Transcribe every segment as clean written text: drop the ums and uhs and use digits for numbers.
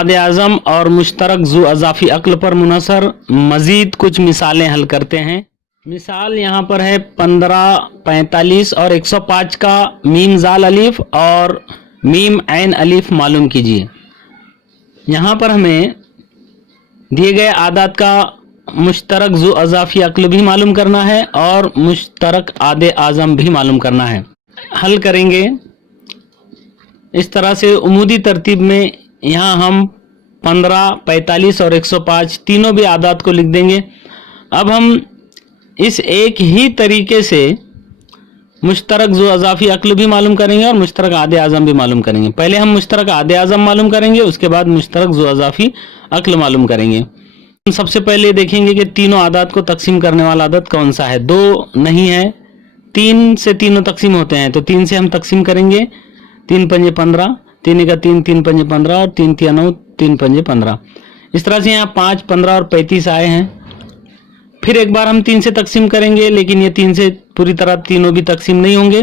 आदे आज़म और मुश्तरक ज़ू अज़ाफ़ी अक्ल पर मुनहसर मज़ीद कुछ मिसालें हल करते हैं। मिसाल यहाँ पर है 15, 45 और 105 का मीम ज़ाल अलीफ और मीम ऐन अलीफ मालूम कीजिए। यहाँ पर हमें दिए गए आदात का मुश्तरक ज़ू अज़ाफ़ी अक्ल भी मालूम करना है और मुश्तरक आदे आज़म भी मालूम करना है। हल करेंगे इस तरह से उमूदी तरतीब में। यहाँ हम 15, 45 और 105 तीनों भी आदात को लिख देंगे। अब हम इस एक ही तरीके से मुश्तरक ज़ू अज़ाफ़ी अक्ल भी मालूम करेंगे और मुश्तरक आदे आज़म भी मालूम करेंगे। पहले हम मुश्तरक आदे आज़म मालूम करेंगे, उसके बाद मुश्तरक ज़ू अज़ाफ़ी अक्ल मालूम करेंगे। हम सबसे पहले देखेंगे कि तीनों आदात को तकसीम करने वाला आदत कौन सा है। 2 नहीं है, 3 से तीनों तकसीम होते हैं, तो 3 से हम तकसीम करेंगे। 3 पंजे 15, 3 का 3, 3 पंजे 15 और 3 तिया 9, 3 पंजे 15। इस तरह से यहाँ 5, 15 और 35 आए हैं। फिर एक बार हम 3 से तकसीम करेंगे, लेकिन ये 3 से पूरी तरह तीनों भी तकसीम नहीं होंगे,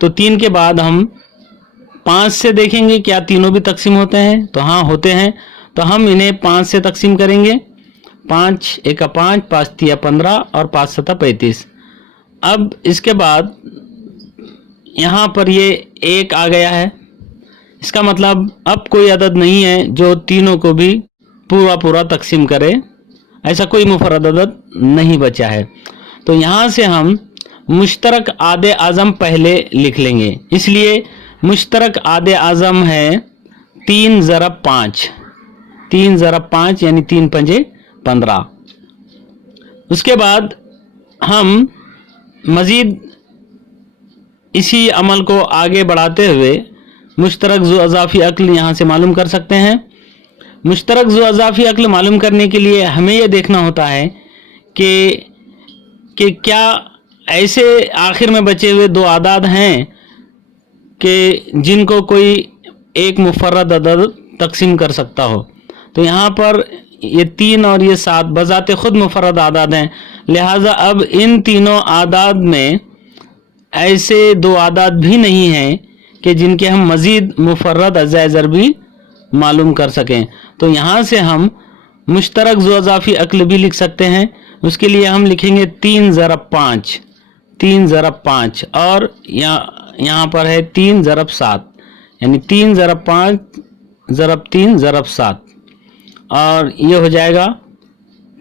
तो 3 के बाद हम 5 से देखेंगे क्या तीनों भी तकसीम होते हैं, तो हाँ होते हैं। तो हम इन्हें 5 से तकसीम करेंगे। 5 एका 5, 5 तिया 15 और 5 सता 35। अब इसके बाद यहाँ पर ये 1 आ गया है, इसका मतलब अब कोई अदद नहीं है जो तीनों को भी पूरा तकसीम करे, ऐसा कोई मुफर्रद अदद नहीं बचा है। तो यहाँ से हम मुश्तरक आदे आज़म पहले लिख लेंगे, इसलिए मुश्तरक आदे आज़म है 3 ज़रब 5, 3 ज़रब 5 यानी 3 पंजे 15। उसके बाद हम मज़ीद इसी अमल को आगे बढ़ाते हुए मुश्तरक ज़ू अज़ाफ़ी अक्ल यहाँ से मालूम कर सकते हैं। मुश्तरक ज़ू अज़ाफ़ी अक्ल मालूम करने के लिए हमें यह देखना होता है कि क्या ऐसे आखिर में बचे हुए 2 आदाद हैं कि जिनको कोई एक मुफर्रद अदद तकसीम कर सकता हो। तो यहाँ पर ये 3 और ये 7 बज़ाते खुद मुफर्रद आदाद हैं, लिहाजा अब इन तीनों आदाद में ऐसे 2 आदाद भी नहीं हैं कि जिनके हम मज़ीद मुफर्रद अज़ा ज़रबी मालूम कर सकें। तो यहाँ से हम मुश्तरक ज़ू अज़ाफ़ी अक्ल भी लिख सकते हैं। उसके लिए हम लिखेंगे 3 ज़रब 5, 3 ज़रब 5 और यहाँ पर है 3 ज़रब 7 यानी 3 ज़रब 5 ज़रब 3 ज़रब 7 और ये हो जाएगा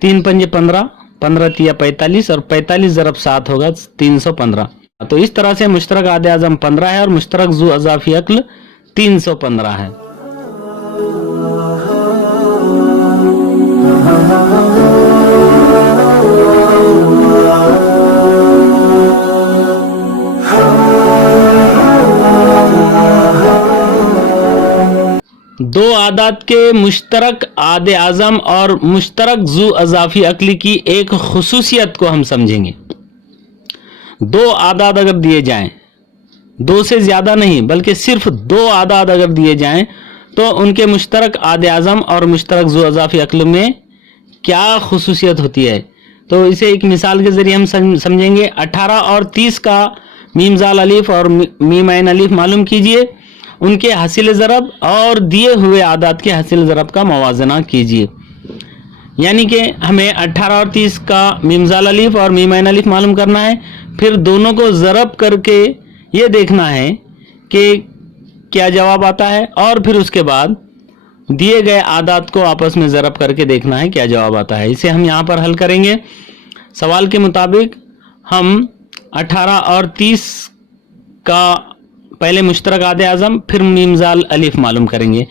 3 पंजे 15, 15 तिया 45 और 45 ज़रब 7 होगा 315। तो इस तरह से मुश्तरक आदे आज़म 15 है और मुश्तरक ज़ू अज़ाफ़ी अक्ल 315 है। दो आदात के मुश्तरक आदे आज़म और मुश्तरक ज़ू अज़ाफ़ी अक्ल की एक खुसूसियत को हम समझेंगे। 2 आदाद अगर दिए जाएं, 2 से ज़्यादा नहीं बल्कि सिर्फ 2 आदाद अगर दिए जाएं, तो उनके मुश्तरक आदे आज़म और मुश्तरक ज़ू अज़ाफ़ी अक्ल में क्या खुसूसियत होती है। तो इसे एक मिसाल के ज़रिए हम समझेंगे। 18 और 30 का मीम ज़ाल अलीफ और मीम ऐन अलीफ मालूम कीजिए, उनके हासिल ज़रब और दिए हुए आदात के हासिल ज़रब का मवाजना कीजिए। यानी कि हमें 18 और 30 का मीम ज़ाल अलीफ और मीम ऐन अलीफ मालूम करना है, फिर दोनों को ज़रब करके ये देखना है कि क्या जवाब आता है, और फिर उसके बाद दिए गए आदात को आपस में ज़रब करके देखना है क्या जवाब आता है। इसे हम यहाँ पर हल करेंगे। सवाल के मुताबिक हम 18 और 30 का पहले मुश्तरक आदे आज़म फिर मीम ज़ाल अलीफ मालूम करेंगे।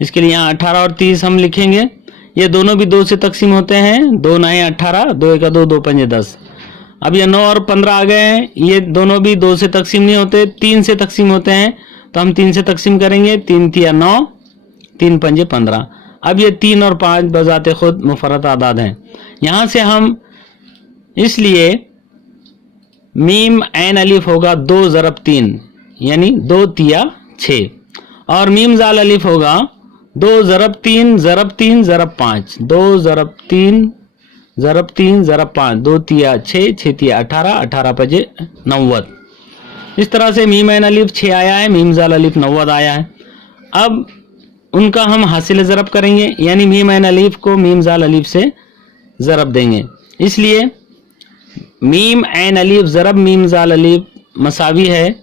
इसके लिए यहाँ 18 और 30 हम लिखेंगे। ये दोनों भी 2 से तकसीम होते हैं, 2 9 18, 2 एका 2, 2 पंजे 10। अब ये 9 और 15 आ गए हैं, ये दोनों भी 2 से तकसीम नहीं होते, 3 से तकसीम होते हैं, तो हम 3 से तकसीम करेंगे। 3 तिया 9, 3 पंजे 15। अब ये 3 और 5 बजाते खुद मुफर्रद आदाद हैं। यहाँ से हम इसलिए मीम ऐन अलीफ होगा 2 ज़रब 3 यानी 2 तिया 6 और मीम ज़ाल अलीफ होगा 2 ज़रब 3 ज़रब 3 ज़रब 5, 2 ज़रब 3 ज़रब 3 ज़रब 5, 2 तिया 6, 6 तिया 18, 18 पंजे 90। इस तरह से मीम ऐन अलीफ 6 आया है, मीम ज़ाल अलीफ 90 आया है। अब उनका हम हासिल ज़रब करेंगे, यानी मीम ऐन अलीफ को मीम जाल अलीफ से ज़रब देंगे। इसलिए मीम ऐन अलीफ ज़रब मीम जाल अलीफ मसावी है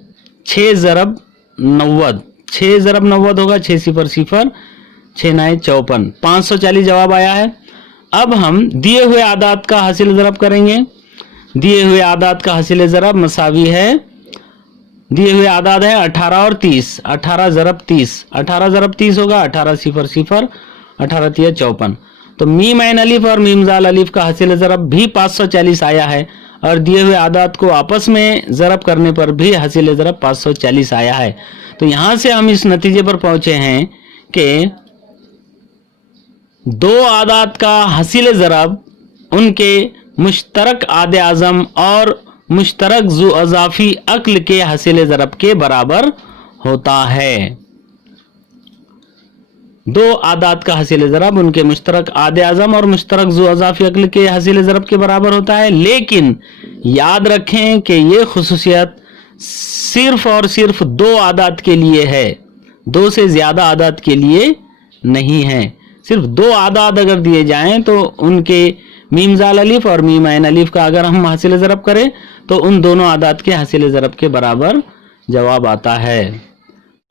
6 ज़रब 90। 6 ज़रब 90 होगा 6 सिफर सिफर 6 9 54, 540 जवाब आया है। अब हम दिए हुए आदात का हासिल ज़रब करेंगे। दिए हुए आदात का हासिल ज़रब मसावी है, दिए हुए आदात है 18 और 30। 18 ज़रब 30, 18 ज़रब 30 होगा 18 सिफर सिफर 18 3 54। तो मीम ऐन अलीफ और मीम जाल अलीफ का हासिल ज़रब भी 540 आया है और दिए हुए आदात को आपस में ज़रब करने पर भी हासिल ज़रब 540 आया है। तो यहां से हम इस नतीजे पर पहुंचे हैं कि दो आदात का हासिल ज़रब उनके मुश्तरक आदे आज़म और मुश्तरक ज़ू अज़ाफ़ी अक्ल के हासिल ज़रब के बराबर होता है। दो आदात का हासिल ज़रब उनके मुश्तरक आदे आज़म और मुश्तरक ज़ू अज़ाफ़ी अक्ल के हासिल ज़रब के बराबर होता है, लेकिन याद रखें कि ये खुसूसियत सिर्फ और सिर्फ दो आदात के लिए है, दो से ज़्यादा आदात के लिए नहीं है। सिर्फ दो आदात अगर दिए जाएं तो उनके मीम जाल अलीफ और मीम ऐन अलीफ का अगर हम हासिल ज़रब करें तो उन दोनों आदात के हासिल ज़रब के बराबर जवाब आता है।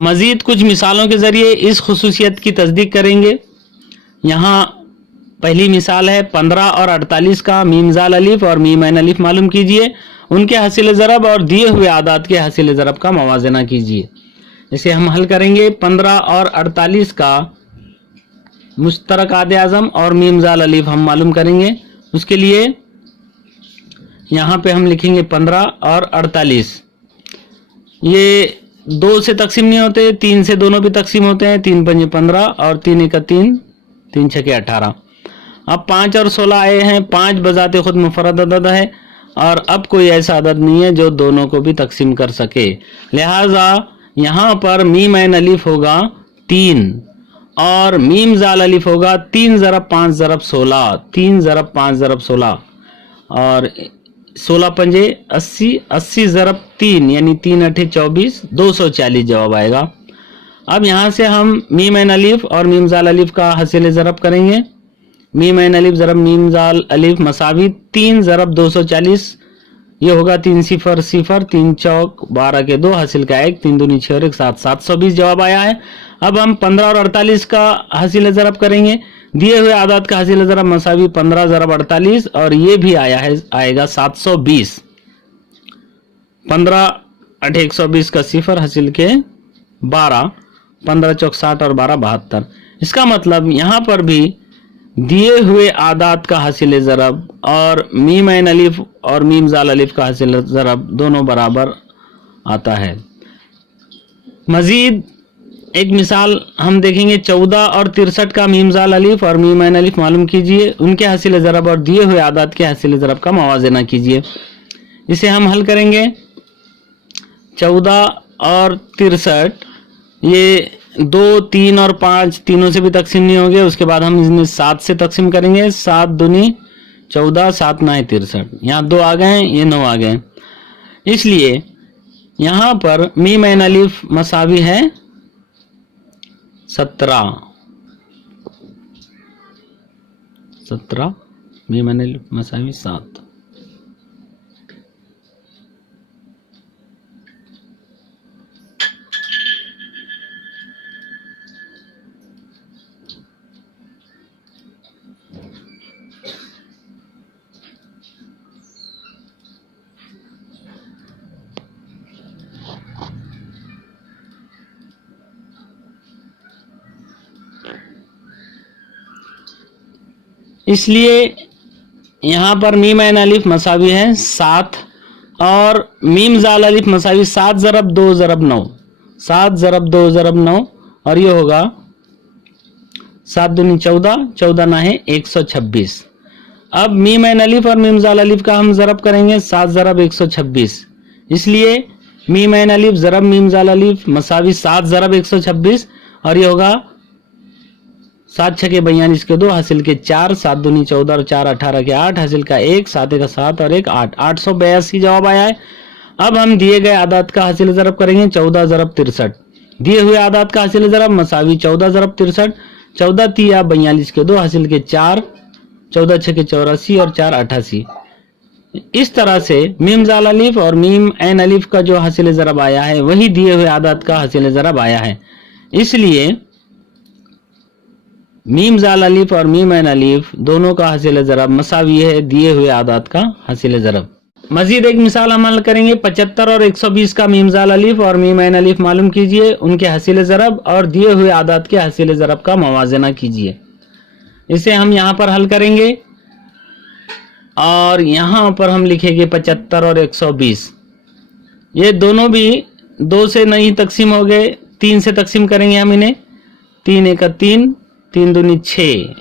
मज़ीद कुछ मिसालों के ज़रिए इस खुसूसियत की तस्दीक करेंगे। यहाँ पहली मिसाल है 15 और 48 का मीम जाल अलीफ और मीम ऐन अलीफ मालूम कीजिए, उनके हासिल ज़रब और दिए हुए आदात के हासिल ज़रब का मवाजना कीजिए। इसे हम हल करेंगे। 15 और 48 का मुश्तरक आदे आज़म और मीम जाल अलीफ हम मालूम करेंगे। उसके लिए यहाँ पे हम लिखेंगे 15 और 48। ये 2 से तकसीम नहीं होते, 3 से दोनों भी तकसीम होते हैं। 3 पंजे 15 और 3 एका 3, 3 छके 18। अब 5 और 16 आए हैं। 5 बजाते खुद मुफरद अदद है और अब कोई ऐसा अदद नहीं है जो दोनों को भी तकसीम कर सके, लिहाजा यहाँ पर मीम ऐन अलीफ होगा 3 और मीम जाल अलीफ होगा 3 ज़रब 5 ज़रब 16, 3 ज़रब 5 ज़रब 16 और 16 पंजे 80, 80 ज़रब 3 यानी 3 अठे 24, 240 जवाब आएगा। अब यहाँ से हम मीम ऐन अलीफ और मीम जाल अलीफ का हासिल ज़रब करेंगे। मीम ऐन अलीफ ज़रब मीम जाल अलीफ मसावी 3 ज़रब 240, ये होगा 3 सिफर सिफर 3 चौक 12 के 2 हासिल का 1, 3 दूनी 6 और 1 7, 720 जवाब आया है। अब हम 15 और 48 का हासिल ज़रब करेंगे। दिए हुए आदात का हासिल ज़रब मसावी 15 ज़रब 48 और ये भी आएगा 720। 15 अठे 120 का सिफर हासिल के 12, 15 चौक 60 और 12 72। इसका मतलब यहाँ पर भी दिए हुए आदात का हासिल ज़रब और मीम ऐन अलीफ और मीम जाल अलीफ का हासिल ज़रब दोनों बराबर आता है। मज़ीद एक मिसाल हम देखेंगे। 14 और 63 का मीम जाल अलीफ और मीम ऐन अलीफ मालूम कीजिए, उनके हासिल ज़रब और दिए हुए आदात के हासिल ज़रब का मवाजना कीजिए। इसे हम हल करेंगे। 14 और 63 ये 2, 3 और 5 तीनों से भी तकसीम नहीं होंगे। उसके बाद हम इसमें 7 से तकसीम करेंगे। 7 दूनी 14, 7 9 63, यहाँ 2 आ गए हैं, ये 9 आ गए। इसलिए यहाँ पर मीम ऐन अलीफ मसावी है 17, 17 मीम ऐन अलीफ मसावी 7। इसलिए यहाँ पर मीम ऐन अलीफ मसावी है 7 और मीम जाल अलीफ मसावी 7 ज़रब 2 ज़रब 9, 7 ज़रब 2 ज़रब 9 और ये होगा 7 दूनी 14, 14 ना है 126। अब मीम ऐन अलीफ और मीम जाल अलीफ का हम ज़रब करेंगे 7 ज़रब 126। इसलिए मीम ऐन अलीफ ज़रब मीम जाल अलीफ मसावी 7 ज़रब 126 और ये होगा 7 छके 42 के 2 हासिल के 4, 7 दूनी 14 और 4 18 के 8 हासिल का 1, 7 का 7 और 1 8, 882 जवाब आया है। अब हम दिए गए आदात का हासिल ज़रब करेंगे। 14 ज़रब 63, दिए हुए आदात का हासिल ज़रब मसावी 14 ज़रब 63, 14 तिया 42 के 2 हासिल के 4, 14 छके 84 और 4 88। इस तरह से मीम जाल अलिफ और मीम ऐन अलिफ का जो हासिल ज़रब आया है वही दिए हुए आदात का हासिल ज़रब आया है। इसलिए मीम जाल अलिफ और मीम ऐन अलिफ दोनों का हासिल ज़रब मसावी है दिए हुए आदात का हासिल ज़रब। मजीद एक मिसाल हम हल करेंगे। 75 और 120 का मीम जाल अलिफ और मीम ऐन अलिफ मालूम कीजिए, उनके हासिल ज़रब और दिए हुए आदात के हासिल ज़रब का मवाजना कीजिए। इसे हम यहाँ पर हल करेंगे और यहाँ पर हम लिखेंगे 75 और 120। ये दोनों भी 2 से नहीं तकसीम हो गए, 3 से तकसीम करेंगे हम इन्हें। 3 एक 3, 3 दूनी 6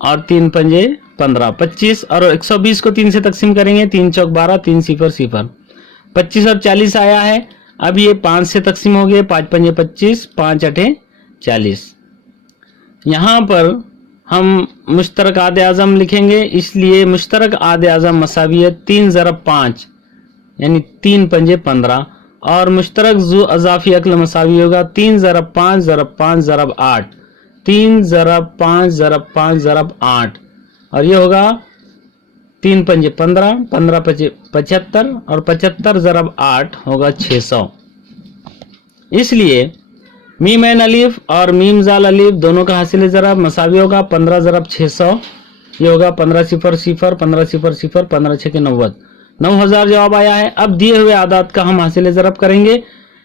और 3 पंजे 15, 25 और 120 को 3 से तकसीम करेंगे। 3 चौक 12, 3 सिफर सिफर, 25 और 40 आया है। अब ये 5 से तकसीम हो गए, 5 पंजे 25, 5 अठे 40। यहाँ पर हम मुश्तरक आदे आज़म लिखेंगे, इसलिए मुश्तरक आदे आज़म मसावी है 3 ज़रब 5 यानी 3 पंजे 15 और मुश्तरक जू अज़ाफ़ी अक्ल मसावी होगा 3 ज़रब 5 ज़रब 5 ज़रब 8, 3 ज़रब 5 ज़रब 5 ज़रब 8 और ये होगा 3 पंजे 15, 15 पंजे 75 और 75 ज़रब 8 होगा 600। इसलिए मीम ऐन अलिफ और मीम जाल अलिफ दोनों का हासिल ज़रब मसावी होगा 15 ज़रब 600। ये होगा 15 सिफर सिफर, 15 सिफर सिफर, 15 छके 90, 9000 जवाब आया है। अब दिए हुए आदात का हम हासिल ज़रब करेंगे।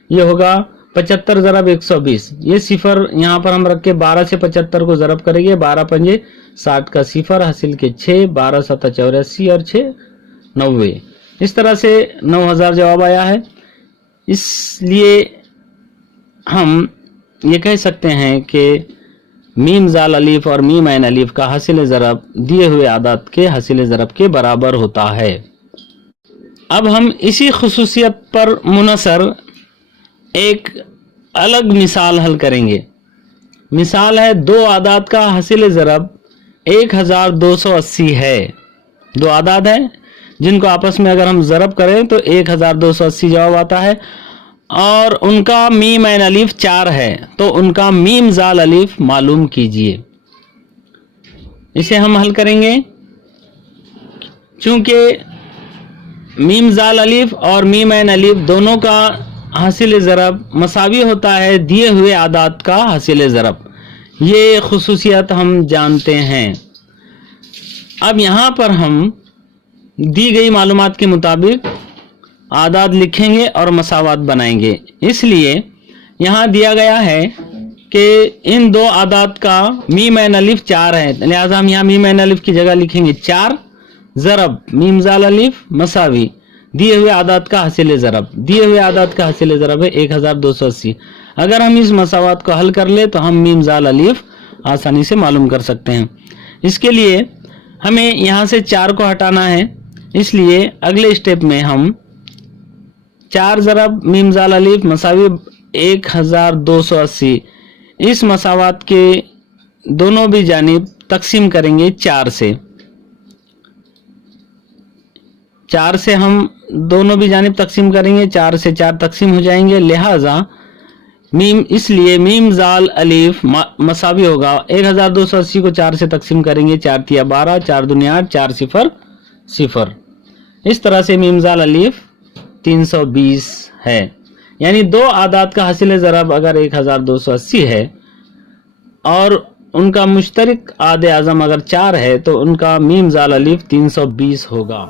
ये होगा 75 ज़रब 120। ये सिफर यहाँ पर हम रख के 12 से 75 को ज़रब करेंगे। 12 पंजे 60 का सिफर हासिल के 6, 12 सत्ता 84 और 6 90। इस तरह से 9000 जवाब आया है। इसलिए हम ये कह सकते हैं कि मीम जाल अलिफ और मीम ऐन अलिफ का हासिल ज़रब दिए हुए आदात के हासिल ज़रब के बराबर होता है। अब हम इसी खुसूसियत पर मुनसर एक अलग मिसाल हल करेंगे। मिसाल है 2 आदात का हासिल ज़रब 1280 है। 2 आदात हैं जिनको आपस में अगर हम ज़रब करें तो 1280 जवाब आता है और उनका मीम ऐन अलिफ 4 है, तो उनका मीम जाल अलिफ मालूम कीजिए। इसे हम हल करेंगे। चूंकि मीम जाल अलिफ और मीम ऐन अलिफ दोनों का हासिल ज़रब मसावी होता है दिए हुए आदात का हासिल ज़रब, ये खुसूसियत हम जानते हैं। अब यहाँ पर हम दी गई मालूमात के मुताबिक आदाद लिखेंगे और मसावात बनाएंगे। इसलिए यहाँ दिया गया है कि इन 2 आदाद का मीम ऐन अलिफ 4 है, लिहाजा हम यहाँ मीम ऐन अलिफ की जगह लिखेंगे 4 ज़रब मीम जाल अलिफ मसावी दिए हुए आदाद का हासिल ज़रब। दिए हुए आदाद का हासिल ज़रब है 1280। अगर हम इस मसावात को हल कर ले तो हम मीम जाल अलिफ आसानी से मालूम कर सकते हैं। इसके लिए हमें यहाँ से 4 को हटाना है, इसलिए अगले स्टेप में हम 4 ज़रब मीम जाल अलिफ मसावी 1280 इस मसावात के दोनों भी जानिब तकसीम करेंगे 4 से। 4 से हम दोनों भी जानिब तकसीम करेंगे, 4 से 4 तकसीम हो जाएंगे, लिहाजा इसलिए मीम जाल अलिफ मसावी होगा 1280 को 4 से तकसीम करेंगे, 4 तिया 12, 4 दूनी 8, 4 सिफर सिफर। इस तरह से मीम जाल अलिफ 320 है। यानी 2 आदाद का हासिल ज़रब अगर 1280 है और उनका मुश्तरक आदे आज़म अगर 4 है तो उनका मीम जाल अलिफ 320 होगा।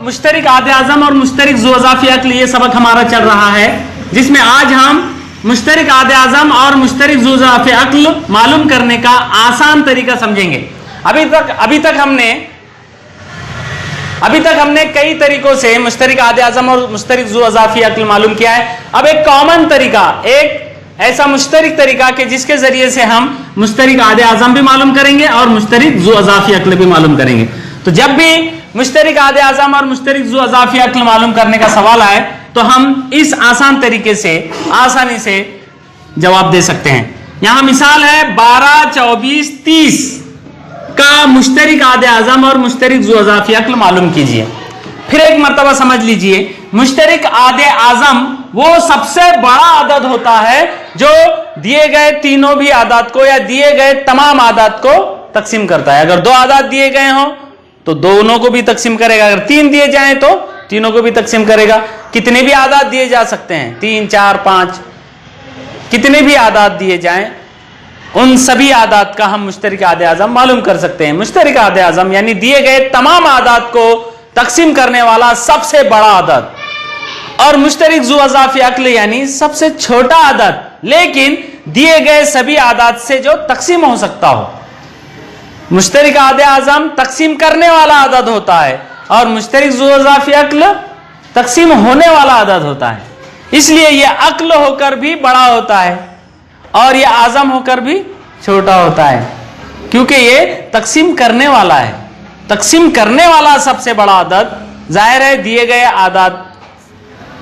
मुश्तरिक आदे आज़म और मुश्तरिक ज़ू अज़ाफ़ी अक्ल ये सबक हमारा चल रहा है, जिसमें आज हम मुश्तरिक आदे आज़म और मुश्तरिक ज़ू अज़ाफ़ी अक्ल मालूम करने का आसान तरीका समझेंगे। अभी तक हमने अभी तक हमने कई तरीकों से मुश्तरिक आदे आज़म और मुश्तरिक ज़ू अज़ाफ़ी अक्ल मालूम किया है। अब एक कॉमन तरीका, एक ऐसा मुश्तरिक तरीका कि जिसके जरिए से हम मुश्तरिक आदे आज़म भी मालूम करेंगे और मुश्तरिक ज़ू अज़ाफ़ी अक्ल भी मालूम करेंगे। तो जब भी मुश्तरिक आदे आज़म और मुश्तरिक ज़ू अज़ाफ़ी अक्ल मालूम करने का सवाल आए तो हम इस आसान तरीके से आसानी से जवाब दे सकते हैं। यहां मिसाल है 12, 24, 30 का मुश्तरिक आदे आज़म और मुश्तरिक ज़ू अज़ाफ़ी अक्ल मालूम कीजिए। फिर एक मर्तबा समझ लीजिए, मुश्तरिक आदे आज़म वो सबसे बड़ा आदद होता है जो दिए गए तीनों भी आदात को या दिए गए तमाम आदात को तकसीम करता है। अगर 2 आदात दिए गए हों तो दोनों को भी तकसीम करेगा, अगर 3 दिए जाएं तो तीनों को भी तकसीम करेगा। कितने भी आदात दिए जा सकते हैं, 3, 4, 5, कितने भी आदात दिए जाएं उन सभी आदात का हम मुश्तरिक आदे आज़म मालूम कर सकते हैं। मुश्तरिक आदे आज़म यानी दिए गए तमाम आदात को तकसीम करने वाला सबसे बड़ा आदत, और मुश्तरिक ज़ू अज़ाफ़ी अक्ल यानी सबसे छोटा आदत लेकिन दिए गए सभी आदात से जो तकसीम हो सकता हो। मुश्तरिक आदे आज़म तकसीम करने वाला आदद होता है और मुश्तरिक ज़ू अज़ाफ़ी अक्ल तकसीम होने वाला आदद होता है। इसलिए यह अक्ल होकर भी बड़ा होता है और यह आज़म होकर भी छोटा होता है, क्योंकि यह तकसीम करने वाला है। तकसीम करने वाला सबसे बड़ा आदद, जाहिर है दिए गए आदात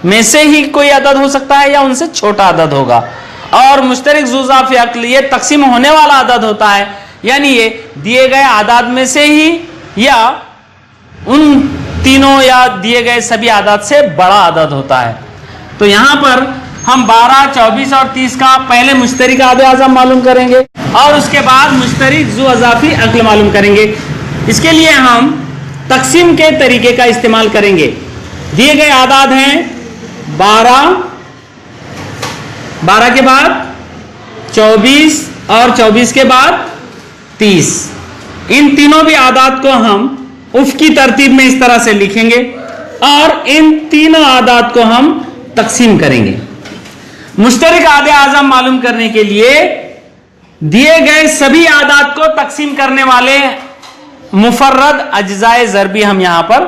में से ही कोई आदद हो सकता है या उनसे छोटा आदद होगा। और मुश्तरिक ज़ू अज़ाफ़ी अक्ल ये तकसीम होने वाला आदद होता है, यानी ये दिए गए आदात में से ही या उन तीनों या दिए गए सभी आदात से बड़ा आदद होता है। तो यहां पर हम 12, 24 और 30 का पहले मुश्तरिक आदे आज़म मालूम करेंगे और उसके बाद मुश्तरिक ज़ू अज़ाफ़ी अक्ल मालूम करेंगे। इसके लिए हम तकसीम के तरीके का इस्तेमाल करेंगे। दिए गए आदात हैं 12, 12 के बाद 24 और 24 के बाद 30। इन तीनों भी आदात को हम उफ़क़ी तरतीब में इस तरह से लिखेंगे और इन तीनों आदात को हम तकसीम करेंगे। मुश्तरिक आदे आज़म मालूम करने के लिए दिए गए सभी आदात को तकसीम करने वाले मुफर्रद अज्जाए ज़रबी हम यहां पर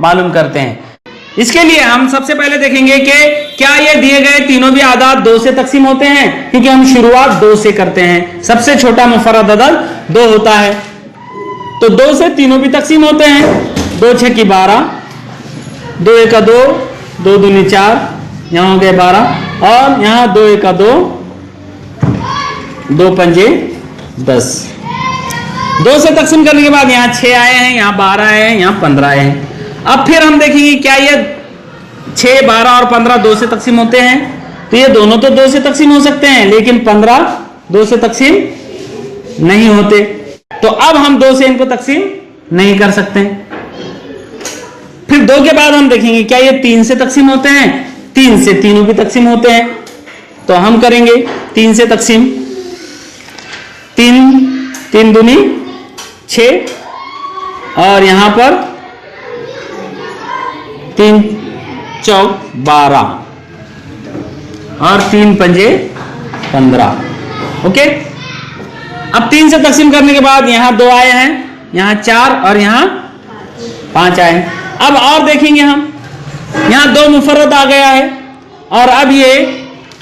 मालूम करते हैं। इसके लिए हम सबसे पहले देखेंगे कि क्या ये दिए गए तीनों भी आदात 2 से तकसीम होते हैं, क्योंकि हम शुरुआत 2 से करते हैं। सबसे छोटा मुफर्रद अदद 2 होता है, तो 2 से तीनों भी तकसीम होते हैं। 2 6 की 12, 2 1 का 2, 2 दूनी 4, यहां हो गए 12 और यहां 2 1 का 2, 2 पंजे 10। 2 से तकसीम करने के बाद यहां 6 आए हैं, यहां 12 आए हैं, यहां 15 आए हैं। अब फिर हम देखेंगे क्या ये 6, 12 और 15 2 से तकसीम होते हैं, तो ये दोनों तो 2 से तकसीम हो सकते हैं लेकिन 15 2 से तकसीम नहीं होते, तो अब हम 2 से इनको तकसीम नहीं कर सकते। फिर 2 के बाद हम देखेंगे क्या ये 3 से तकसीम होते हैं, 3 से तीनों भी तकसीम होते हैं, तो हम करेंगे 3 से तकसीम। 3 दूनी 6 और यहां पर 3 चौक 12 और 3 पंजे 15। ओके, अब 3 से तकसीम करने के बाद यहां 2 आए हैं, यहां 4 और यहां 5 आए हैं। अब और देखेंगे हम, यहां 2 मुफर्रद आ गया है और अब ये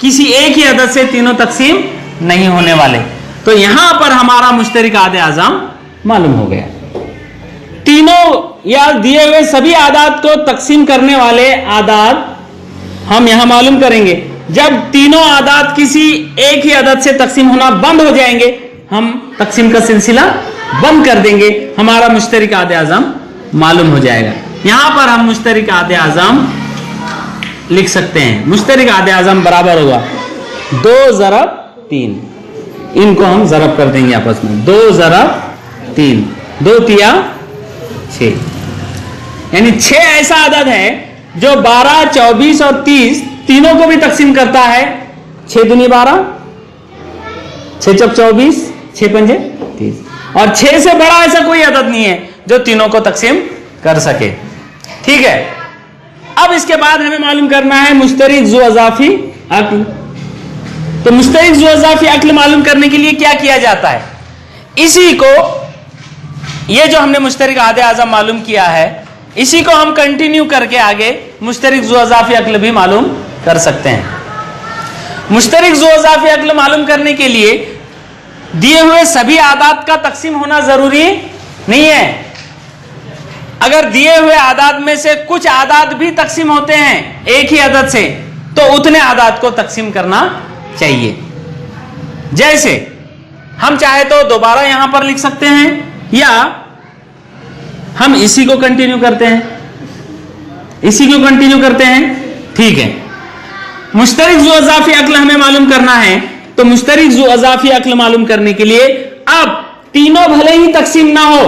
किसी एक ही अदद से तीनों तकसीम नहीं होने वाले, तो यहां पर हमारा मुश्तरिक आदे आज़म मालूम हो गया। तीनों या दिए हुए सभी आदात को तकसीम करने वाले आदात हम यहां मालूम करेंगे। जब तीनों आदात किसी एक ही अदद से तकसीम होना बंद हो जाएंगे, हम तकसीम का सिलसिला बंद कर देंगे, हमारा मुश्तरिक आदे आज़म मालूम हो जाएगा। यहां पर हम मुश्तरिक आदे आज़म लिख सकते हैं। मुश्तरिक आदे आज़म बराबर होगा 2 ज़रब 3, इनको हम ज़रब कर देंगे आपस में, 2 ज़रब 3, 2 तिया 6, यानी 6 ऐसा आदद है जो 12, 24 और 30 तीनों को भी तकसीम करता है। 6 दूनी 12, 6 चौक 24, 6 पंजे 30, और 6 से बड़ा ऐसा कोई अदद नहीं है जो तीनों को तकसीम कर सके। ठीक है, अब इसके बाद हमें मालूम करना है मुश्तरिक ज़ू अज़ाफ़ी अक्ल। तो मुश्तरिक ज़ू अज़ाफ़ी अक्ल मालूम करने के लिए क्या किया जाता है, इसी को, ये जो हमने मुश्तरिक आदे आज़म मालूम किया है, इसी को हम कंटिन्यू करके आगे मुश्तरिक ज़ू अज़ाफ़ी अक्ल भी मालूम कर सकते हैं। मुश्तरिक ज़ू अज़ाफ़ी अक्ल मालूम करने के लिए दिए हुए सभी आदात का तकसीम होना जरूरी नहीं है। अगर दिए हुए आदात में से कुछ आदात भी तकसीम होते हैं एक ही अदद से, तो उतने आदात को तकसीम करना चाहिए। जैसे हम चाहे तो दोबारा यहां पर लिख सकते हैं, या हम इसी को कंटिन्यू करते हैं, इसी को कंटिन्यू करते हैं, ठीक है। मुश्तरिक ज़ू अज़ाफ़ी अक्ल हमें मालूम करना है, तो मुश्तरिक ज़ू अज़ाफ़ी अक्ल मालूम करने के लिए अब तीनों भले ही तकसीम ना हो,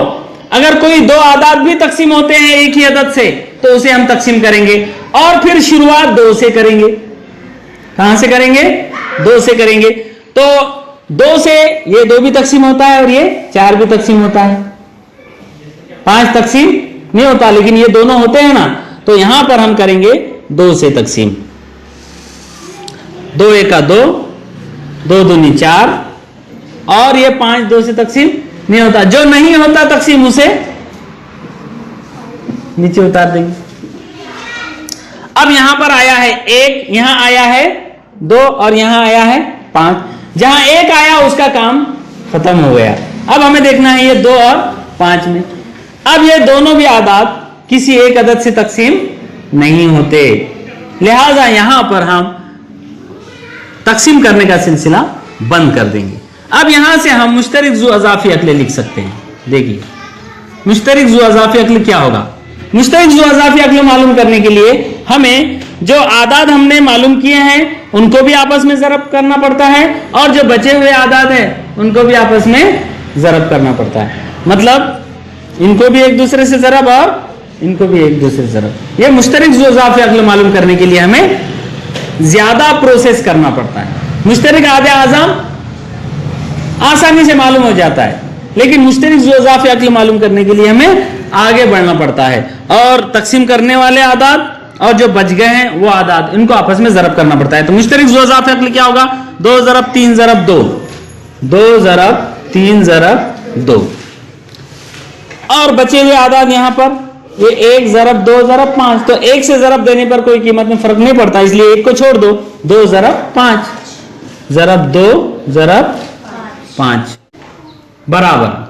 अगर कोई दो आदात भी तकसीम होते हैं एक ही अदद से, तो उसे हम तकसीम करेंगे और फिर शुरुआत 2 से करेंगे। कहां से करेंगे? 2 से करेंगे। तो 2 से ये 2 भी तकसीम होता है और ये 4 भी तकसीम होता है, 5 तकसीम नहीं होता, लेकिन ये दोनों होते हैं ना, तो यहां पर हम करेंगे 2 से तकसीम। 2 एका 2, 2 दूनी 4, और ये 5 2 से तकसीम नहीं होता। जो नहीं होता तकसीम उसे नीचे उतार देंगे। अब यहां पर आया है 1, यहां आया है 2 और यहां आया है 5। जहां 1 आया उसका काम खत्म हो गया। अब हमें देखना है ये 2 और 5 में। अब ये दोनों भी आदात किसी एक अदद से तकसीम नहीं होते, लिहाजा यहां पर हम तकसीम करने का सिलसिला बंद कर देंगे। अब यहां से हम मुश्तरिक ज़ू अज़ाफ़ी अक्ल लिख सकते हैं। देखिए मुश्तरिक ज़ू अज़ाफ़ी अक्ल क्या होगा। मुश्तरिक ज़ू अज़ाफ़ी अक्ल मालूम करने के लिए हमें जो आदात हमने मालूम किए हैं उनको भी आपस में ज़रब करना पड़ता है, और जो बचे हुए आदात हैं उनको भी आपस में ज़रब करना पड़ता है। मतलब इनको भी एक दूसरे से ज़रब और इनको भी एक दूसरे से ज़रब। ये मुश्तरिक ज़ू अज़ाफ़ी अक्ल मालूम करने के लिए हमें ज्यादा प्रोसेस करना पड़ता है। मुश्तरिक आदे आज़म आसानी से मालूम हो जाता है, लेकिन मुश्तरिक ज़ू अज़ाफ़ी अक्ल मालूम करने के लिए हमें आगे बढ़ना पड़ता है, और तकसीम करने वाले आदात और जो बच गए हैं वो आदात, इनको आपस में ज़रब करना पड़ता है। तो मुश्तरिक ज़ू अज़ाफ़ी अक्ल क्या होगा? 2 ज़रब 3 ज़रब 2, 2 ज़रब 3 ज़रब 2, और बचे हुए आदात यहां पर ये 1 ज़रब 2 ज़रब 5। तो 1 से ज़रब देने पर कोई कीमत में फर्क नहीं पड़ता, इसलिए 1 को छोड़ दो। 2 ज़रब 5 ज़रब 2 ज़रब 5 बराबर,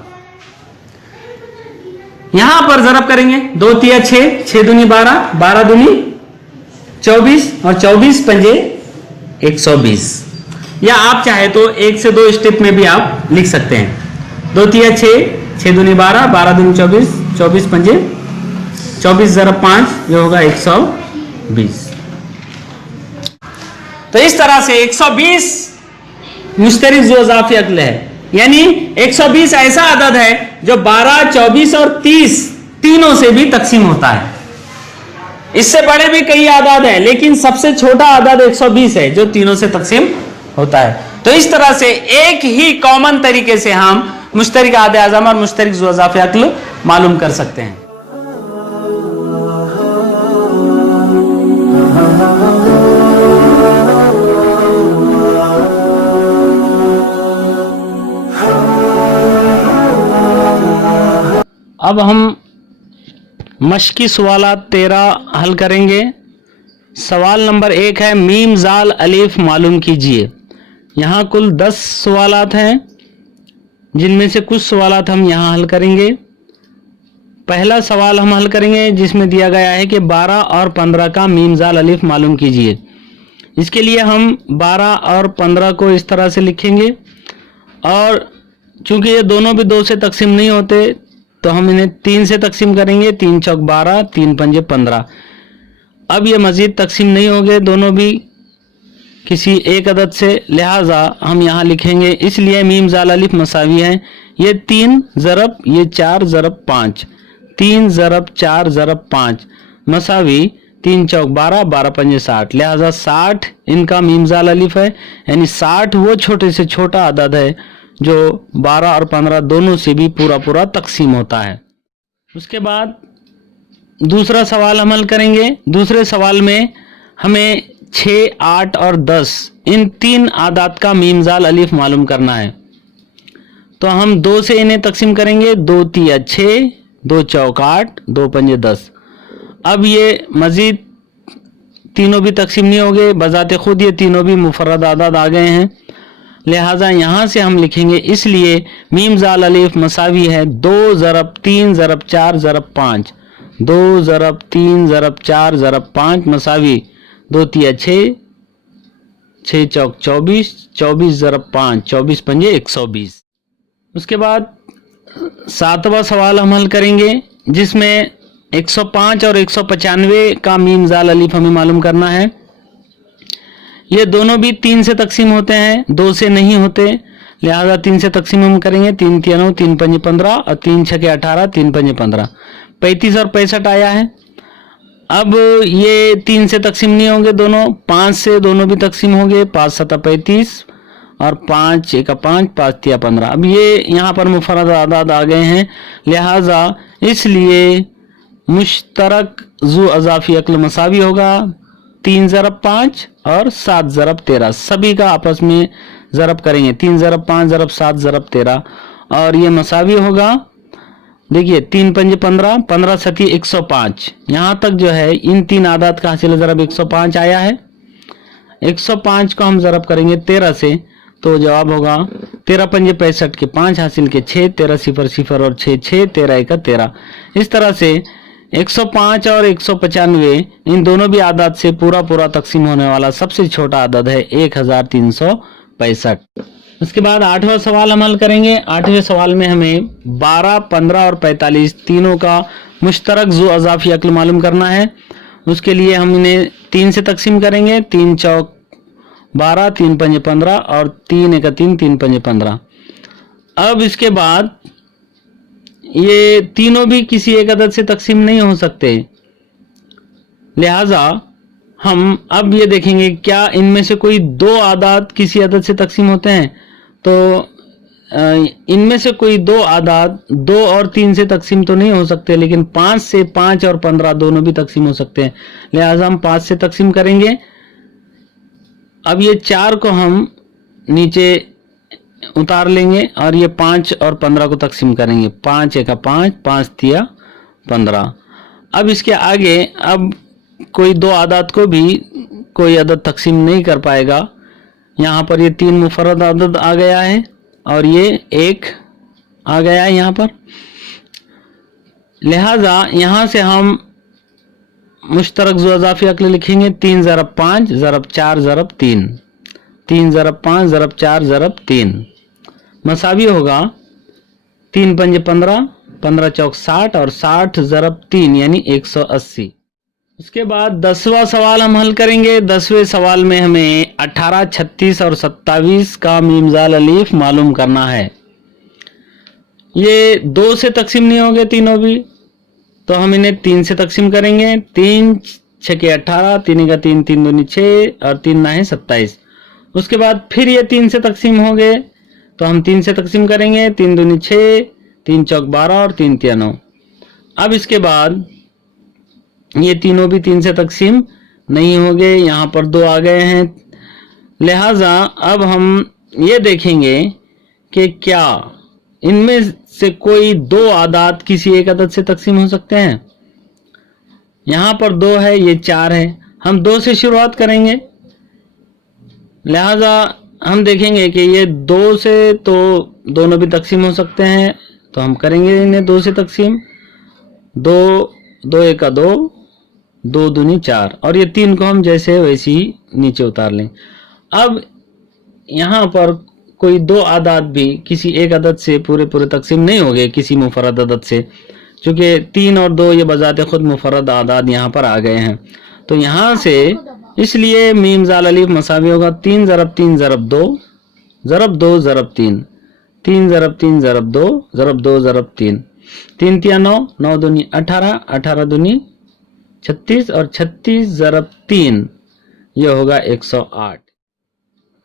यहां पर ज़रब करेंगे 2 तिया 6, 6 दूनी 12, 12 दूनी 24, और 24 पंजे 120। या आप चाहे तो 1 से 2 स्टेप में भी आप लिख सकते हैं। 2 तिया 6, 6 दूनी 12, 12 दूनी 24, 24 पंजे 24 ज़रब 5, ये होगा 120। तो इस तरह से 120 मुश्तरिक ज़ू अज़ाफ़ी अक्ल है, यानी 120 ऐसा अदद है जो 12, 24 और 30 तीनों से भी तकसीम होता है। इससे बड़े भी कई आदाद है, लेकिन सबसे छोटा आदाद 120 है जो तीनों से तकसीम होता है। तो इस तरह से एक ही कॉमन तरीके से हम मुश्तरिक आदे आज़म और मुश्तरिक ज़ू अज़ाफ़ी अक्ल मालूम कर सकते हैं। अब हम मश्की सवालात 13 हल करेंगे। सवाल नंबर 1 है मीम जाल अलीफ मालूम कीजिए। यहाँ कुल 10 सवालात हैं, जिनमें से कुछ सवालात हम यहाँ हल करेंगे। पहला सवाल हम हल करेंगे जिसमें दिया गया है कि 12 और 15 का मीम जाल अलीफ मालूम कीजिए। इसके लिए हम 12 और 15 को इस तरह से लिखेंगे, और चूंकि ये दोनों भी 2 से तकसीम नहीं होते तो हम इन्हें 3 से तकसीम करेंगे। 3 चौक 12, 3 पंजे 15। अब ये मज़ीद तकसीम नहीं होंगे दोनों भी किसी एक अदद से, लिहाजा हम यहाँ लिखेंगे, इसलिए मीम जाल अलिफ मसावी हैं। ये 3 ज़रब ये 4 ज़रब 5, 3 ज़रब 4 ज़रब 5 मसावी 3 चौक 12, 12 पंजे 60, लिहाजा 60 इनका मीम जाल अलिफ है। यानी 60 वो छोटे से छोटा अदद है जो 12 और 15 दोनों से भी पूरा पूरा तकसीम होता है। उसके बाद दूसरा सवाल हम हल करेंगे। दूसरे सवाल में हमें 6, 8 और 10 इन 3 आदात का मीम जाल अलिफ मालूम करना है। तो हम 2 से इन्हें तकसीम करेंगे। 2 तिया 6, 2 चौक 8, 2 पंजे 10। अब ये मजीद तीनों भी तकसीम नहीं हो गए, बजाते खुद ये तीनों भी मुफर्रद आदाद आ गए हैं, लिहाजा यहाँ से हम लिखेंगे, इसलिए मीम जाल अलिफ मसावी है 2 ज़रब 3 ज़रब 4 ज़रब 5, 2 ज़रब 3 ज़रब 4 ज़रब 5 मसावी 2 तिया 6, 6 चौक 24, 24 ज़रब 5, 24 पंजे 120। उसके बाद 7वां सवाल हम हल करेंगे, जिसमें 105 और 195 का मीम जाल अलिफ हमें मालूम करना है। ये दोनों भी 3 से तकसीम होते हैं, 2 से नहीं होते, लिहाजा 3 से तकसीम हम करेंगे। 3 तिया 9, 3 पंजे 15 और 3 छके 18, 3 पंजे 15, 35 और 65 आया है। अब ये 3 से तकसीम नहीं होंगे दोनों, 5 से दोनों भी तकसीम होंगे, 5 सता 35 और 5 एका 5, 5 तिया 15। अब ये यहाँ पर मुफर्रद आदाद आ गए हैं, लिहाजा इसलिए मुश्तरक जू अजाफी अक्ल मसावी होगा 3 ज़रब 5 और 7 ज़रब 13, सभी का आपस में ज़रब करेंगे, 3 ज़रब 5 ज़रब 7 ज़रब 13, और ये मसावी होगा, देखिए 3 पंजे 15, 15 सती 105। यहाँ तक जो है इन 3 आदाद का हासिल ज़रब 105 आया है। 105 को हम ज़रब करेंगे 13 से, तो जवाब होगा 13 पंजे 65 के 5 हासिल के 6, 13 0 0 और 6 6, 13 1 13। इस तरह से 105 और 195 इन दोनों भी आदाद से पूरा तकसीम होने वाला सबसे छोटा आदद है 1365। उसके बाद 8वां सवाल हम हल करेंगे। 8वें सवाल में हमें 12, 15 और 45 तीनों का मुश्तरक जू अजाफी अक्ल मालूम करना है। उसके लिए हम इन्हें 3 से तकसीम करेंगे, 3 चौक 12, 3 पंजे 15 और 3 एका 3, 3 पंजे 15। अब इसके बाद ये तीनों भी किसी एक अदद से तकसीम नहीं हो सकते, लिहाजा हम अब ये देखेंगे क्या इनमें से कोई 2 आदाद किसी अदद से तकसीम होते हैं। तो इनमें से कोई 2 आदाद 2 और 3 से तकसीम तो नहीं हो सकते, लेकिन 5 से 5 और 15 दोनों भी तकसीम हो सकते हैं, लिहाजा हम 5 से तकसीम करेंगे। अब ये 4 को हम नीचे उतार लेंगे और ये 5 और 15 को तकसीम करेंगे, 5 एका 5, 5 तिया 15। अब इसके आगे अब कोई 2 आदाद को भी कोई अदद तकसीम नहीं कर पाएगा। यहाँ पर ये 3 मुफर्रद अदद आ गया है और ये 1 आ गया है यहाँ पर, लिहाजा यहाँ से हम मुश्तरक ज़ू अज़ाफ़ी अक्ल लिखेंगे 3 ज़रब 5 ज़रब 4 ज़रब 3, 3 ज़रब 5 ज़रब 4 ज़रब 3 मसावी होगा 3 पंजे 15, 15 चौक 60 और 60 ज़रब 3 यानी 180। उसके बाद 10वां सवाल हम हल करेंगे। 10वें सवाल में हमें 18, 36 और 27 का मीम जाल अलीफ मालूम करना है। ये 2 से तकसीम नहीं होंगे तीनों भी, तो हम इन्हें 3 से तकसीम करेंगे। 3 छके 18, 3 का 3, 3 दूनी 6 और 3 नाहे 27। उसके बाद फिर ये 3 से तकसीम हो गए, तो हम 3 से तकसीम करेंगे। 3 दूनी 6, 3 चौक 12 और 3 तिया 9। अब इसके बाद ये तीनों भी 3 से तकसीम नहीं हो गए, यहाँ पर 2 आ गए हैं, लिहाजा अब हम ये देखेंगे कि क्या इनमें से कोई 2 आदाद किसी एक अदद से तकसीम हो सकते हैं। यहाँ पर 2 है, ये 4 है, हम 2 से शुरुआत करेंगे, लिहाजा हम देखेंगे कि ये 2 से तो दोनों भी तकसीम हो सकते हैं, तो हम करेंगे इन्हें 2 से तकसीम। 2 2 एका 2, 2 दूनी 4 और ये 3 को हम जैसे वैसे ही नीचे उतार लें। अब यहाँ पर कोई 2 आदाद भी किसी एक अदद से पूरे तकसीम नहीं हो गए किसी मुफर्रद अदद से, चूँकि 3 और 2 ये बजाते खुद मुफर्रद आदाद यहाँ पर आ गए हैं, तो यहाँ से इसलिए मीम जाल अलीफ मसावी होगा 3 ज़रब 3 ज़रब 2 ज़रब 2 ज़रब 3, 3 ज़रब 3 ज़रब 2 ज़रब 2 ज़रब 3, 3 तिया 9, 9 दूनी 18, 18 दूनी 36 और 36 ज़रब 3 ये होगा 108।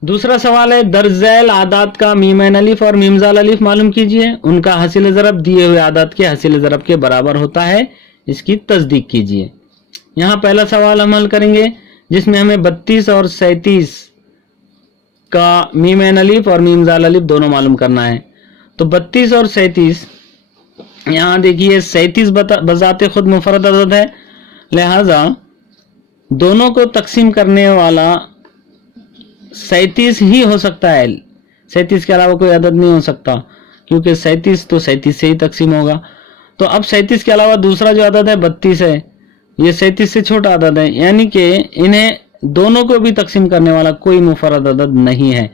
दूसरा सवाल है दर्जैल आदाद का मीमैन अलिफ और मीम जाल अलिफ मालूम कीजिए, उनका हासिल ज़रब दिए हुए आदाद के हासिल ज़रब के बराबर होता है, इसकी तस्दीक कीजिए। यहाँ पहला सवाल हम हल करेंगे जिसमें हमें 32 और 37 का मीमैन अलिफ और मीम जाल अलिफ दोनों मालूम करना है। तो 32 और 37, यहाँ देखिए 37 बजाते खुद मुफर्रद अदद है, लिहाजा दोनों को तकसीम करने वाला 37 ही हो सकता है, 37 के अलावा कोई अदद नहीं हो सकता, क्योंकि 37 तो 37 से ही तकसीम होगा। तो अब 37 के अलावा दूसरा जो अदद है 32 है, ये 37 से छोटा अदद है, यानी कि इन्हें दोनों को भी तकसीम करने वाला कोई मुफरद अदद नहीं है।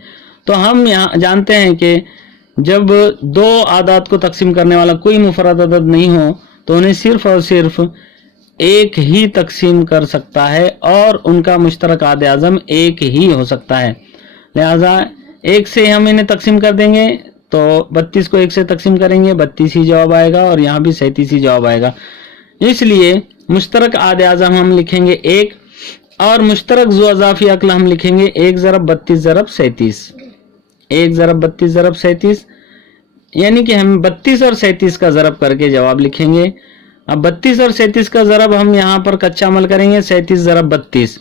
तो हम यहाँ जानते हैं कि जब दो आदात को तकसीम करने वाला कोई मुफरद अदद नहीं हो तो उन्हें सिर्फ और सिर्फ एक ही तकसीम कर सकता है और उनका मुश्तरक आदे आज़म एक ही हो सकता है। लिहाजा एक से हम इन्हें तकसीम कर देंगे, तो 32 को एक से तकसीम करेंगे 32 ही जवाब आएगा और यहाँ भी 37 ही जवाब आएगा। इसलिए मुश्तरक आदे आज़म हम लिखेंगे 1 और मुश्तरक ज़ू अज़ाफ़ी अक्ल हम लिखेंगे 1 ज़रब 32 ज़रब 37, 1 ज़रब 32 ज़रब 37, यानी कि हम 32 और 37 का ज़रब करके जवाब लिखेंगे। अब 32 और 37 का ज़रब हम यहाँ पर कच्चा अमल करेंगे, 37 ज़रब 32,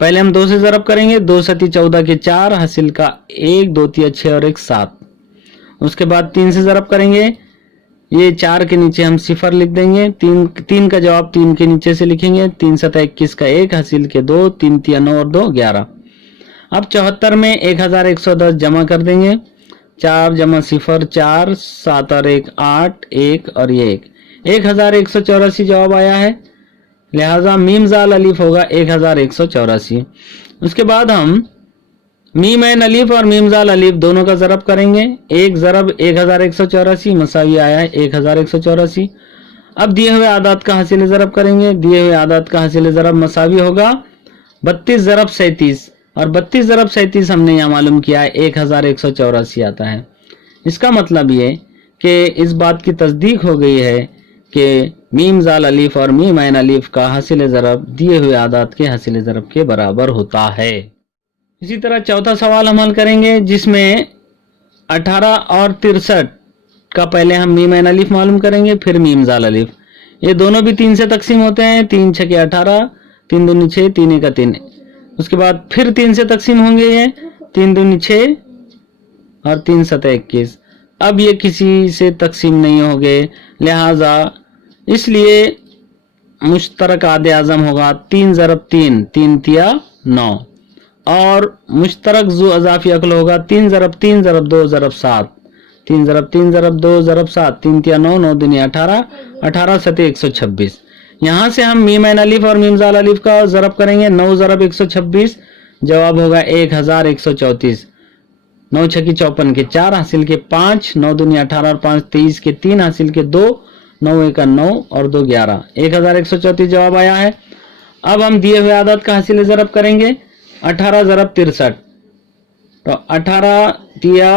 पहले हम 2 से ज़रब करेंगे, 2 सती 14 के 4, हासिल का 1, 2 तिया 6 और 1 7। उसके बाद 3 से ज़रब करेंगे, ये 4 के नीचे हम 0 लिख देंगे, 3 का जवाब 3 के नीचे से लिखेंगे, 3 सता 21 का 1, हासिल के 2, 3 तिया 9 और 2 11। अब 74 में 1110 जमा कर देंगे, 4 जमा 0 4, 7 और 1 8, 1 और ये 1, 1184 जवाब आया है। लिहाजा मीम जाल अलीफ होगा 1184। उसके बाद हम मीम ऐन अलीफ और मीम जाल अलीफ दोनों का ज़रब करेंगे, 1 ज़रब 1184 मसावी आया है 1184। अब दिए हुए आदात का हासिल ज़रब करेंगे, दिए हुए आदात का हासिल ज़रब मसावी होगा 32 ज़रब 37 और 32 ज़रब 37 हमने यहाँ मालूम किया है 1184 आता है। इसका मतलब ये कि इस बात की तस्दीक हो गई है कि मीम जाल अलीफ और मीम ऐन अलीफ का हासिल ज़रब दिए हुए आदात के हासिल ज़रब के बराबर होता है। इसी तरह चौथा सवाल हम हल करेंगे, जिसमें 18 और 63 का पहले हम मीम ऐन अलीफ मालूम करेंगे, फिर मीम जाल अलीफ। ये दोनों भी 3 से तकसीम होते हैं, 3 छके 18, 3 दूनी 6, 3 एका 3। उसके बाद फिर 3 से तकसीम होंगे, ये 3 दूनी 6 और 3 सता 21। अब ये किसी से तकसीम नहीं होंगे, लिहाजा इसलिए मुश्तरक आदे आज़म होगा 3 ज़रब 3, 3 तिया 9 और मुश्तरक ज़ू अज़ाफ़ी अक्ल होगा 3 ज़रब 3 ज़रब 2 ज़रब 7, 3 ज़रब 3 ज़रब 2 ज़रब 7, 3 तिया 9, 9 दुनी 18, 18 सते 126। यहाँ से हम मीम ऐन अलीफ और मीम जाल अलीफ का ज़रब करेंगे, 9 ज़रब 126 जवाब होगा 1134, 9 छकी 54 के 4, हासिल के 5, 9 दुनी 18 और 5 23 के 3, हासिल के 2, 9 एका 9 और 2 11, 1134 जवाब आया है। अब हम दिए हुए आदत का हासिल ज़रब करेंगे, 18 ज़रब 63, तो 18 तिया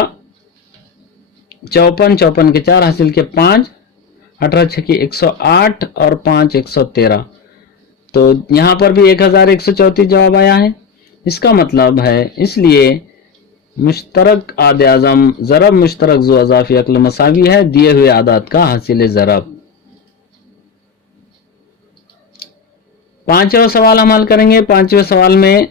54, 54 के 4, हासिल के 5, 18 छकी 108 और 5 113, तो यहाँ पर भी 1134 जवाब आया है। इसका मतलब है इसलिए मुश्तरक आदे आज़म ज़रब मुश्तरक ज़ू अज़ाफ़ी अक्ल मसावी है दिए हुए आदात का हासिल ज़रब। पांचवा सवाल हम हल करेंगे। पांचवें सवाल में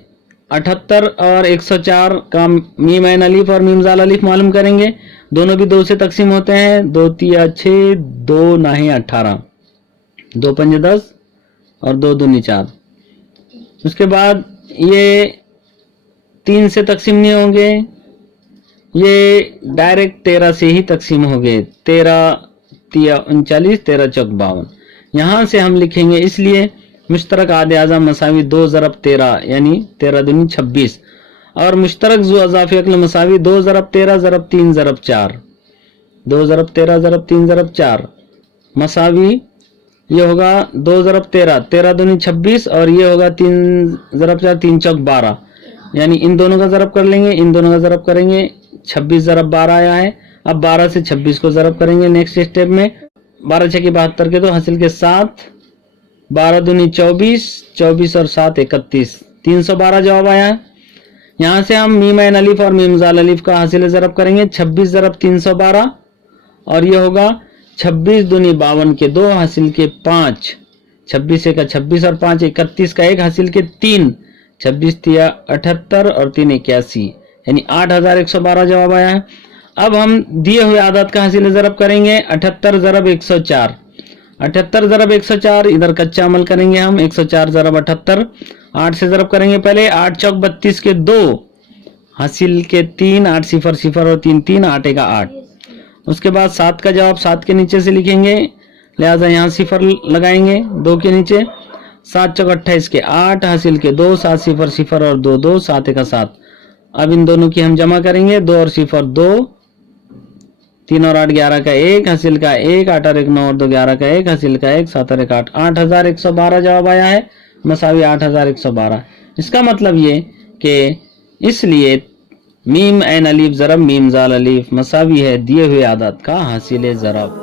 78 और 104 का मीम ऐन अलीफ और मीम जाल अलीफ मालूम करेंगे। दोनों भी 2 से तकसीम होते हैं, 2 तिया 6, 2 नाहे 18, 2 पंजे 10 और 2 दूनी 4। उसके बाद ये 3 से तकसीम नहीं होंगे, ये डायरेक्ट 13 से ही तकसीम होंगे, 13 तिया 39, 13 चौक 52। यहाँ से हम लिखेंगे इसलिए मुश्तरक आदे आज़म मसावी 2 ज़रब 13 यानी 13 दूनी 26 और मुश्तरक ज़ू अज़ाफ़ी अक्ल मसावी 2 ज़रब 13 ज़रब 3 ज़रब 4, 2 ज़रब 13 ज़रब 3 ज़रब 4 मसावी ये होगा 2 ज़रब 13, 13 दूनी 26 और ये होगा 3 ज़रब 4, 3 चौक 12, यानी इन दोनों का ज़रब कर लेंगे, इन दोनों का ज़रब करेंगे, 26 ज़रब 12 आया है। अब 12 से 26 को ज़रब करेंगे नेक्स्ट स्टेप में, 12 छके 72 के 2 हासिल के 7, 12 दूनी 24, 24 और 7 31, 312 जवाब आया है। यहाँ से हम मीम ऐन अलीफ और मीम जाल अलीफ का हासिल ज़रब करेंगे, 26 ज़रब 312 और ये होगा 26 दूनी 52 के 2 हासिल के 5, 26 का 26 और 5 31 का 1 हासिल के 3, 26 तिया 78 और 3 81 यानी 8112 जवाब आया है। अब हम दिए हुए आदत का हासिल ज़रब करेंगे, 78 ज़रब 104, 78 ضرب 104, इधर कच्चा अमल करेंगे हम। 104 ज़रब 78, 8 से ज़रब करेंगे पहले। 8 चौक 32 के 2, हासिल के 3, 8 सिफर सिफर और 3 3, 8 एका 8। उसके बाद 7 का जवाब 7 के नीचे से लिखेंगे, लिहाजा यहाँ सिफर लगाएंगे 2 के नीचे। 7 चौक 28 के 8, हासिल के 2, 7 सिफर सिफर और 2 2, 7 एका 7। अब इन दोनों की हम जमा करेंगे, 2 और सिफर 2, 3 और 8 11 का 1, हासिल का 1, 8 और 1 9 और 2 11 का 1, हासिल का 1, 7 और 1 8। 8112 जवाब आया है, मसावी 8112। इसका मतलब ये कि इसलिए मीम ऐन अलीफ ज़रब मीम जाल अलीफ मसावी है दिए हुए आदत का हासिल ज़रब।